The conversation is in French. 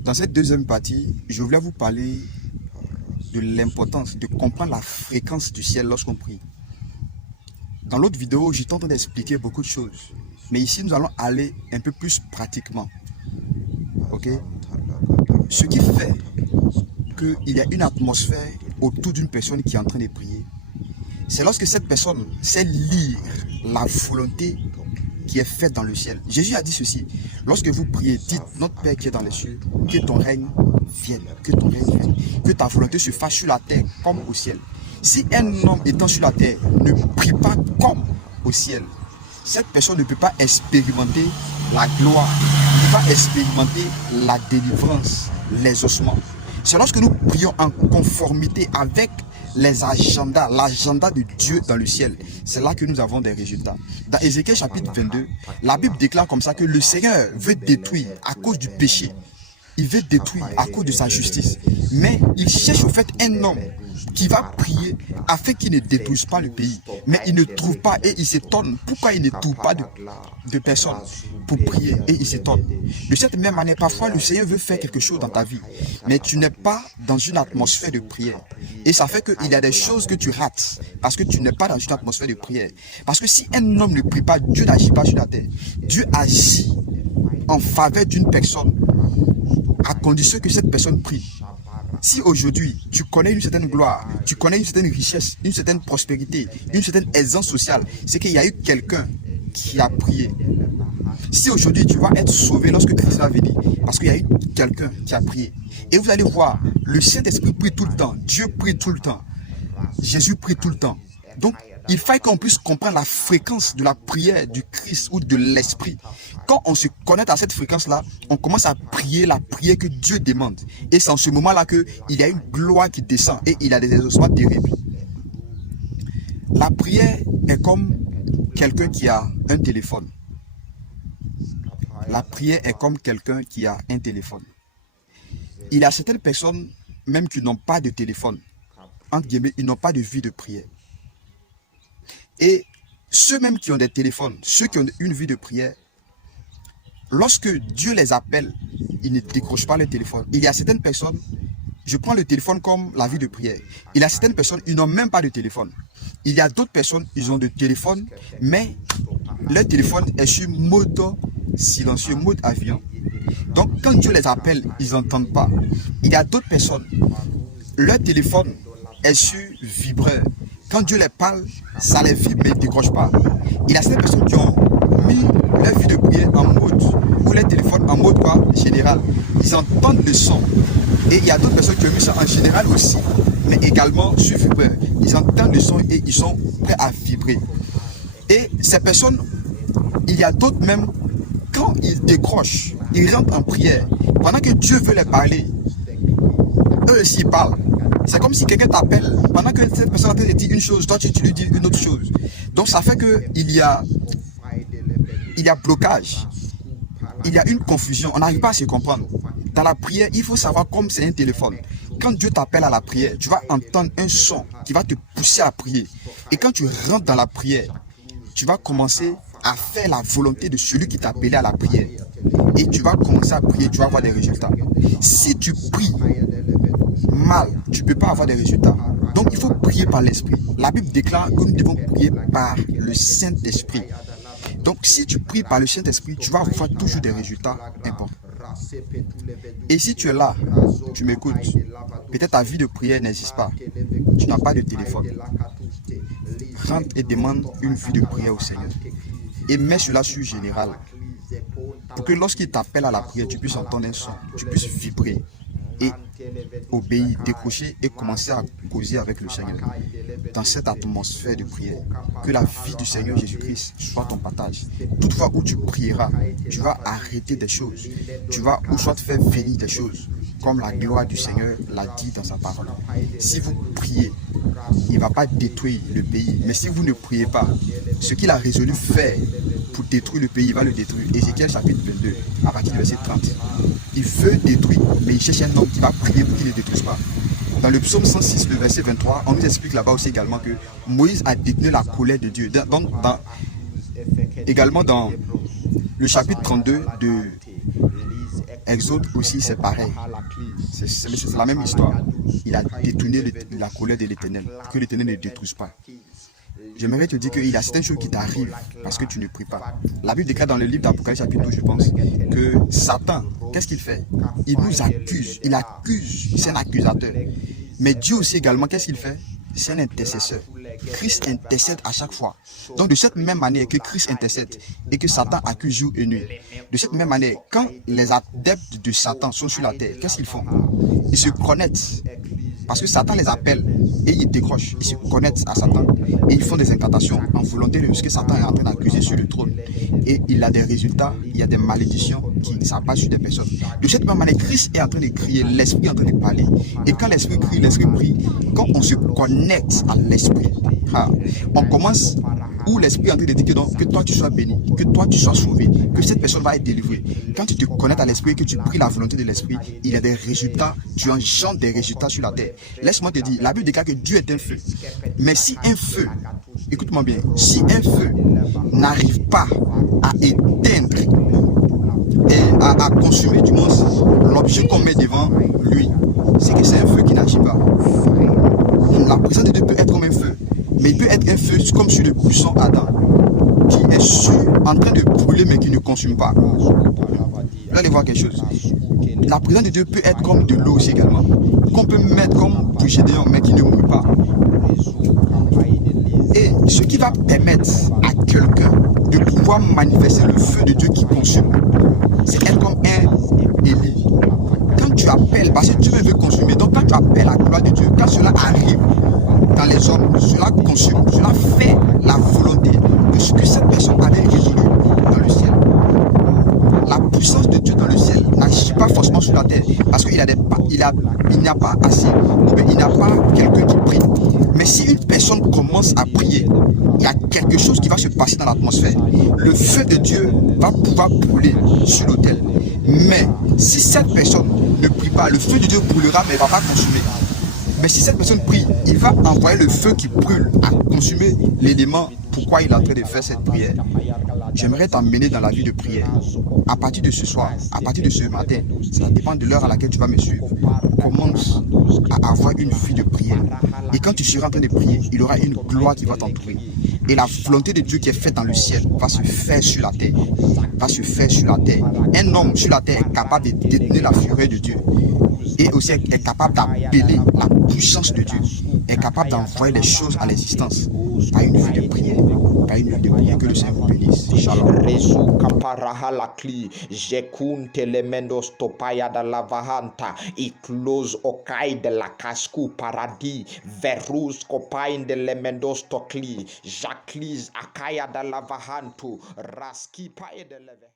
Dans cette deuxième partie, je voulais vous parler de l'importance de comprendre la fréquence du ciel lorsqu'on prie. Dans l'autre vidéo, j'étais en train d'expliquer beaucoup de choses. Mais ici, nous allons aller un peu plus pratiquement. Ok? Ce qui fait qu'il y a une atmosphère autour d'une personne qui est en train de prier, c'est lorsque cette personne sait lire la volonté qui est faite dans le ciel. Jésus a dit ceci: lorsque vous priez, dites: notre Père qui est dans les cieux, que ton règne vienne, que ton règne vienne, que ta volonté se fasse sur la terre comme au ciel. Si un homme étant sur la terre ne prie pas comme au ciel, cette personne ne peut pas expérimenter la gloire, ne peut pas expérimenter la délivrance, les ossements. C'est lorsque nous prions en conformité avec les agendas, l'agenda de Dieu dans le ciel, c'est là que nous avons des résultats. Dans Ézéchiel chapitre 22, la Bible déclare comme ça que le Seigneur veut détruire à cause du péché. Il veut détruire à cause de sa justice. Mais il cherche au fait un homme qui va prier afin qu'il ne détruise pas le pays. Mais il ne trouve pas et il s'étonne. Pourquoi il ne trouve pas de personnes pour prier et il s'étonne. De cette même manière, parfois le Seigneur veut faire quelque chose dans ta vie, mais tu n'es pas dans une atmosphère de prière. Et ça fait qu'il y a des choses que tu rates parce que tu n'es pas dans une atmosphère de prière. Parce que si un homme ne prie pas, Dieu n'agit pas sur la terre. Dieu agit en faveur d'une personne à condition que cette personne prie. Si aujourd'hui, tu connais une certaine gloire, tu connais une certaine richesse, une certaine prospérité, une certaine aisance sociale, c'est qu'il y a eu quelqu'un qui a prié. Si aujourd'hui, tu vas être sauvé lorsque Christ va venir, parce qu'il y a eu quelqu'un qui a prié. Et vous allez voir, le Saint-Esprit prie tout le temps, Dieu prie tout le temps, Jésus prie tout le temps. Donc, il faut qu'on puisse comprendre la fréquence de la prière du Christ ou de l'Esprit. Quand on se connecte à cette fréquence-là, on commence à prier la prière que Dieu demande. Et c'est en ce moment-là qu'il y a une gloire qui descend et il y a des exaucements terribles. La prière est comme quelqu'un qui a un téléphone. La prière est comme quelqu'un qui a un téléphone. Il y a certaines personnes même qui n'ont pas de téléphone. Entre guillemets, ils n'ont pas de vie de prière. Et ceux même qui ont des téléphones, ceux qui ont une vie de prière, lorsque Dieu les appelle, ils ne décrochent pas le téléphone. Il y a certaines personnes, je prends le téléphone comme la vie de prière. Il y a certaines personnes, ils n'ont même pas de téléphone. Il y a d'autres personnes, ils ont de téléphone, mais leur téléphone est sur mode silencieux, mode avion. Donc quand Dieu les appelle, ils n'entendent pas. Il y a d'autres personnes, leur téléphone est sur vibreur. Quand Dieu les parle, ça les vibre mais ils ne décrochent pas. Il y a certaines personnes qui ont mis leur vie de prière en mode, ou leur téléphone en mode quoi, général. Ils entendent le son. Et il y a d'autres personnes qui ont mis ça en général aussi, mais également sur vibreur. Ils entendent le son et ils sont prêts à vibrer. Et ces personnes, il y a d'autres même, quand ils décrochent, ils rentrent en prière. Pendant que Dieu veut les parler, eux aussi ils parlent. C'est comme si quelqu'un t'appelle, pendant que cette personne te dit une chose, toi tu lui dis une autre chose. Donc ça fait qu'il y a blocage, il y a une confusion, on n'arrive pas à se comprendre. Dans la prière, il faut savoir comme c'est un téléphone. Quand Dieu t'appelle à la prière, tu vas entendre un son qui va te pousser à prier. Et quand tu rentres dans la prière, tu vas commencer à faire la volonté de celui qui t'a appelé à la prière. Et tu vas commencer à prier, tu vas avoir des résultats. Si tu pries mal, tu ne peux pas avoir des résultats. Donc il faut prier par l'Esprit. La Bible déclare que nous devons prier par le Saint-Esprit. Donc si tu pries par le Saint-Esprit, tu vas avoir toujours des résultats importants. Et si tu es là, tu m'écoutes, peut-être ta vie de prière n'existe pas, tu n'as pas de téléphone, rentre et demande une vie de prière au Seigneur. Et mets cela sur général, pour que lorsqu'il t'appelle à la prière, tu puisses entendre un son, tu puisses vibrer et obéir, décrocher et commencer à causer avec le Seigneur dans cette atmosphère de prière. Que la vie du Seigneur Jésus-Christ soit ton partage. Toutefois où tu prieras, tu vas arrêter des choses, tu vas ou soit faire venir des choses, comme la gloire du Seigneur l'a dit dans sa parole. Si vous priez, il ne va pas détruire le pays, mais si vous ne priez pas, ce qu'il a résolu faire pour détruire le pays, il va le détruire. Ézéchiel chapitre 22, à partir du verset 30. Il veut détruire, mais il cherche un homme qui va prier pour qu'il ne détruise pas. Dans le psaume 106, le verset 23, on nous explique là-bas aussi également que Moïse a détenu la colère de Dieu. Également dans le chapitre 32 de Exode aussi, c'est pareil. C'est la même histoire. Il a détourné la colère de l'Éternel, que l'Éternel ne détruise pas. J'aimerais te dire qu'il y a certaines choses qui t'arrivent parce que tu ne pries pas. La Bible déclare dans le livre d'Apocalypse chapitre 12, je pense, que Satan, qu'est-ce qu'il fait? Il nous accuse, c'est un accusateur. Mais Dieu aussi également, qu'est-ce qu'il fait? C'est un intercesseur. Christ intercède à chaque fois. Donc de cette même manière que Christ intercède et que Satan accuse jour et nuit, de cette même manière, quand les adeptes de Satan sont sur la terre, qu'est-ce qu'ils font? Ils se connectent. Parce que Satan les appelle et ils décrochent, ils se connectent à Satan et ils font des incantations en volonté de ce que Satan est en train d'accuser sur le trône. Et il a des résultats, il y a des malédictions qui s'abattent sur des personnes. De cette même manière, Christ est en train de crier, l'Esprit est en train de parler. Et quand l'Esprit crie, l'Esprit prie, quand on se connecte à l'Esprit, on commence où l'Esprit est en train de dire que toi tu sois béni, que toi tu sois sauvé, que cette personne va être délivrée. Quand tu te connectes à l'Esprit et que tu pries la volonté de l'Esprit, il y a des résultats, tu engendres des résultats sur la terre. Laisse-moi te dire, la Bible déclare que Dieu est un feu. Mais si un feu, écoute-moi bien, si un feu n'arrive pas à éteindre et à consumer du moins l'objet qu'on met devant lui, c'est que c'est un feu qui n'agit pas. La présence de Dieu peut être comme un feu, mais il peut être un feu comme sur le buisson Adam, qui est en train de brûler mais qui ne consume pas. Vous allez voir quelque chose. La présence de Dieu peut être comme de l'eau aussi également, qu'on peut mettre comme bougie dehors mais qui ne brûle pas. Et ce qui va permettre à quelqu'un de pouvoir manifester le feu de Dieu qui consume, c'est être comme un Élie. Quand tu appelles, parce que Dieu veut consumer, donc quand tu appelles la gloire de Dieu, quand cela arrive dans les hommes, cela consume, cela fait la volonté de ce que cette personne avait résolu dans le ciel. La puissance de Dieu dans le ciel n'agit pas forcément sur la terre, parce qu'il n'y a pas assez, ou bien il n'y a pas quelqu'un qui prie. Mais si une personne commence à prier, il y a quelque chose qui va se passer dans l'atmosphère. Le feu de Dieu va pouvoir brûler sur l'autel. Mais si cette personne ne prie pas, le feu de Dieu brûlera, mais ne va pas consumer. Mais si cette personne prie, il va envoyer le feu qui brûle à consumer l'élément pourquoi il est en train de faire cette prière. J'aimerais t'emmener dans la vie de prière. À partir de ce soir, à partir de ce matin, ça dépend de l'heure à laquelle tu vas me suivre. Commence à avoir une vie de prière. Et quand tu seras en train de prier, il y aura une gloire qui va t'entourer. Et la volonté de Dieu qui est faite dans le ciel va se faire sur la terre. Va se faire sur la terre. Un homme sur la terre est capable de détenir la fureur de Dieu. Et aussi est capable d'appeler la puissance de Dieu. Est capable d'envoyer les choses à l'existence. Par une vie de prière. Par une vie de prière. Que le Seigneur vous bénisse. Shalom. Iclos okai de la cascu paradis verus copain de lemendos tokli jaclis akaya de la vahantu raski pae de leve.